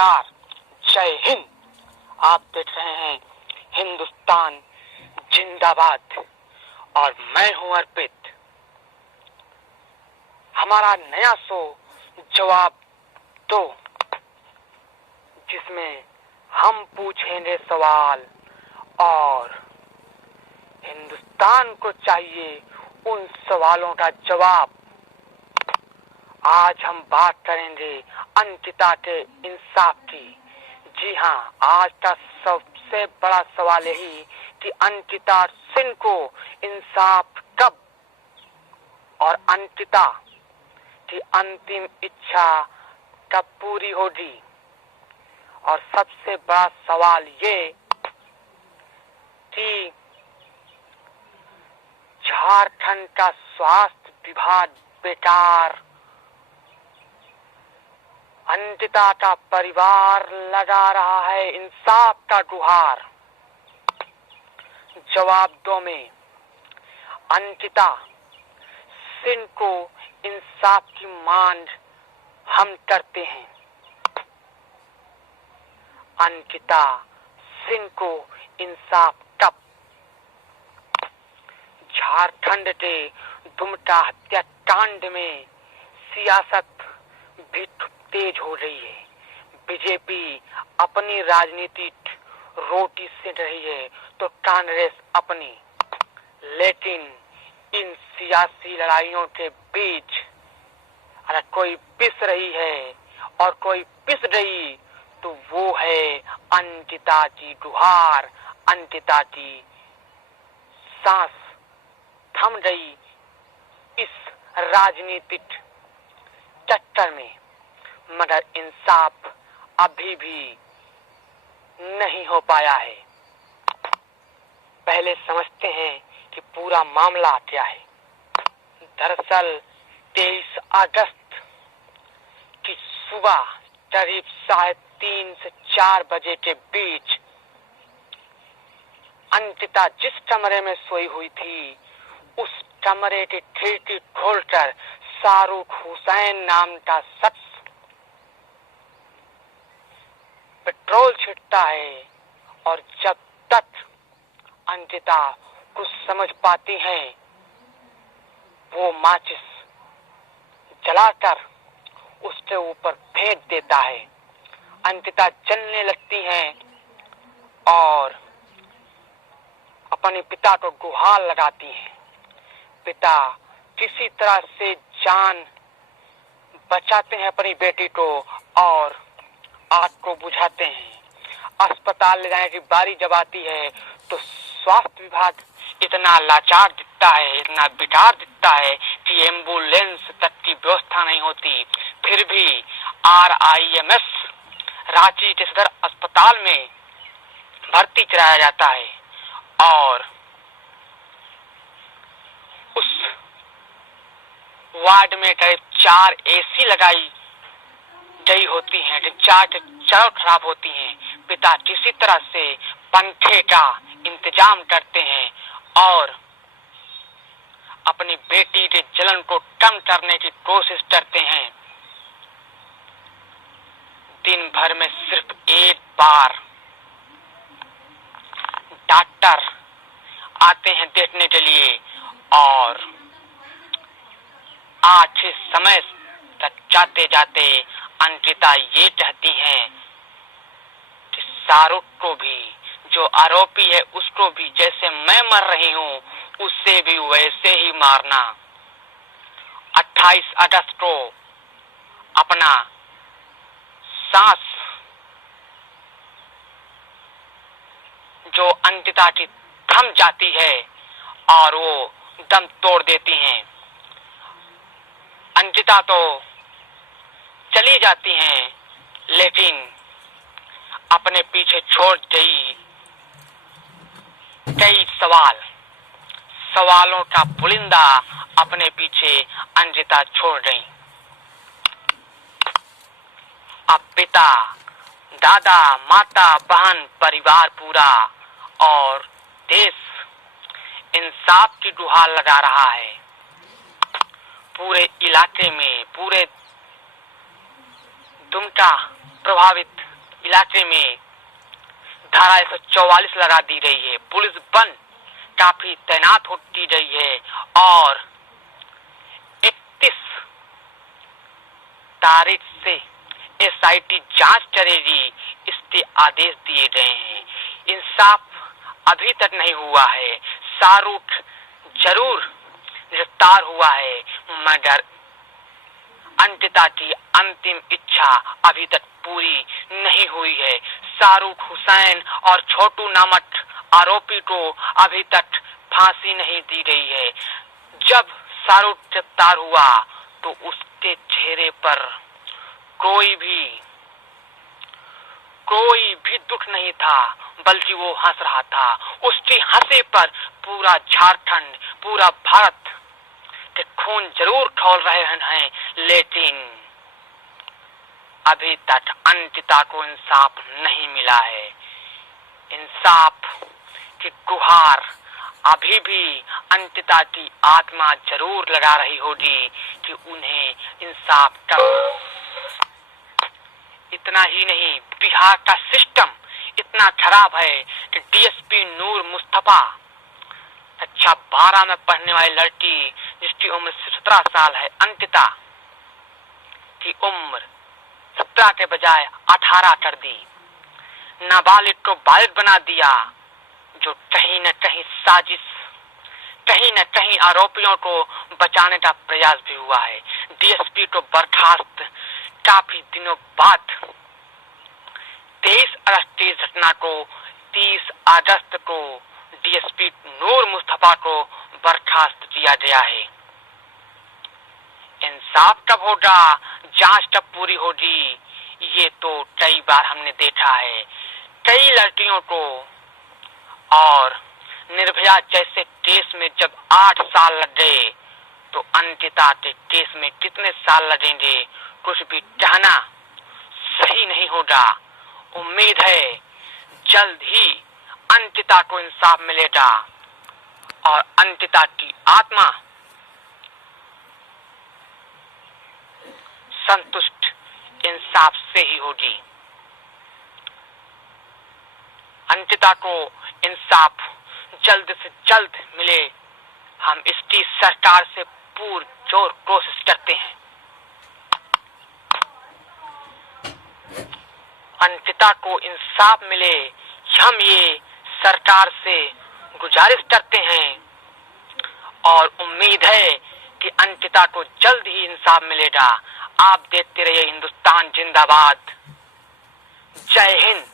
नमस्कार, जय हिंद। आप देख रहे हैं हिंदुस्तान जिंदाबाद और मैं हूं अर्पित। हमारा नया शो जवाब दो, जिसमें हम पूछेंगे सवाल और हिंदुस्तान को चाहिए उन सवालों का जवाब। आज हम बात करेंगे अंकिता के इंसाफ की। जी हाँ, आज का सबसे बड़ा सवाल यही कि अंकिता सिंह को इंसाफ कब और अंकिता की अंतिम इच्छा कब पूरी होगी। और सबसे बड़ा सवाल ये कि झारखंड का स्वास्थ्य विभाग बेकार, अंकिता का परिवार लगा रहा है इंसाफ का गुहार। जवाब दो में अंकिता सिंह को इंसाफ की मांग हम करते हैं। अंकिता सिंह को इंसाफ कब। झारखंड के दुमका हत्याकांड में सियासत भी तेज हो रही है। बीजेपी अपनी राजनीतिक रोटी सेक रही है तो कांग्रेस अपनी। लेकिन इन सियासी लड़ाइयों के बीच अगर कोई पिस रही है और कोई पिस गई तो वो है अंकिता की गुहार। अंकिता की सांस थम गई इस राजनीतिक चक्कर में, मगर इंसाफ अभी भी नहीं हो पाया है। पहले समझते हैं कि पूरा मामला क्या है। दरअसल 23 अगस्त की सुबह करीब 3:30 से 4 बजे के बीच अंकिता जिस कमरे में सोई हुई थी उस कमरे की खिड़की खोलकर शाहरुख हुसैन नाम का शख्स पेट्रोल छिड़कता है। और जब तक अंकिता कुछ समझ पाती है वो माचिस जलाकर उसके ऊपर फेंक देता है। अंकिता जलने लगती है और अपने पिता को गुहार लगाती है। पिता किसी तरह से जान बचाते हैं अपनी बेटी को और आग को बुझाते हैं। अस्पताल ले जाने की बारी जब आती है तो स्वास्थ्य विभाग इतना लाचार दिखता है, इतना बेकार दिखता है कि एम्बुलेंस तक की व्यवस्था नहीं होती। फिर भी RIMS रांची के सदर अस्पताल में भर्ती कराया जाता है और उस वार्ड में करीब 4 AC लगाई गई होती हैं, 4 खराब होती हैं। पिता किसी तरह से पंखे का इंतजाम करते हैं और अपनी बेटी के जलन को कम करने की कोशिश करते हैं। दिन भर में सिर्फ एक बार डॉक्टर आते हैं देखने के लिए और आज इस समय तक जाते जाते अंकिता ये कहती हैं कि शाहरुख को भी, जो आरोपी है उसको भी जैसे मैं मर रही हूँ उससे भी वैसे ही मारना। 28 अगस्त को अपना सांस जो अंकिता की थम जाती है और वो दम तोड़ देती हैं। अंकिता तो चली जाती हैं लेकिन अपने पीछे छोड़ गई कई सवालों का पुलिंदा अपने पीछे अंकिता छोड़ गई। अब पिता, दादा, माता, बहन, परिवार पूरा और देश इंसाफ की गुहार लगा रहा है। पूरे इलाके में, पूरे दुमका प्रभावित इलाके में धारा 144 लगा दी गई है। पुलिस बल काफी तैनात होती गई है और 31 तारीख से SIT जांच करेगी, इसके आदेश दिए गए हैं। इंसाफ अभी तक नहीं हुआ है। शाहरुख जरूर गिरफ्तार हुआ है मगर अंकिता की अंतिम इच्छा अभी तक पूरी नहीं हुई है। शाहरुख हुसैन और छोटू नामक आरोपी को अभी तक फांसी नहीं दी गई है। जब शाहरुख गिरफ्तार हुआ तो उसके चेहरे पर कोई भी दुख नहीं था, बल्कि वो हंस रहा था। उसके हंसे पर पूरा झारखंड, पूरा भारत के खून जरूर खौल रहे हैं, लेकिन अभी तक अंकिता को इंसाफ नहीं मिला है। इंसाफ की गुहार अभी भी अंकिता की आत्मा जरूर लगा रही होगी कि उन्हें इंसाफ कब। इतना ही नहीं, बिहार का सिस्टम इतना खराब है कि DSP नूर मुस्तफा, कक्षा 12 में पढ़ने वाली लड़की जिसकी उम्र 17 साल है, अंकिता की उम्र 17 के बजाय 18 कर दी। नाबालिग को बालिग बना दिया, जो कहीं न कहीं साजिश, कहीं न कहीं आरोपियों को बचाने का प्रयास भी हुआ है। DSP को बर्खास्त काफी दिनों बाद 23 अगस्त की घटना को 30 अगस्त को DSP नूर मुस्तफा को बर्खास्त किया गया है। इंसाफ कब होगा, जांच कब पूरी होगी, ये तो कई बार हमने देखा है। कई लड़कियों को और निर्भया जैसे केस में जब 8 साल लग गए, तो अंकिता के केस में कितने साल लगेंगे, कुछ भी कहना सही नहीं होगा। उम्मीद है जल्द ही अंकिता को इंसाफ मिलेगा और अंकिता की आत्मा संतुष्ट इंसाफ से ही होगी। अंकिता को इंसाफ जल्द से जल्द मिले, हम इसकी सरकार से पुरजोर कोशिश करते हैं। अंकिता को इंसाफ मिले, हम ये सरकार से गुजारिश करते हैं और उम्मीद है कि अंकिता को जल्द ही इंसाफ मिलेगा। आप देखते रहिए हिंदुस्तान जिंदाबाद। जय हिंद।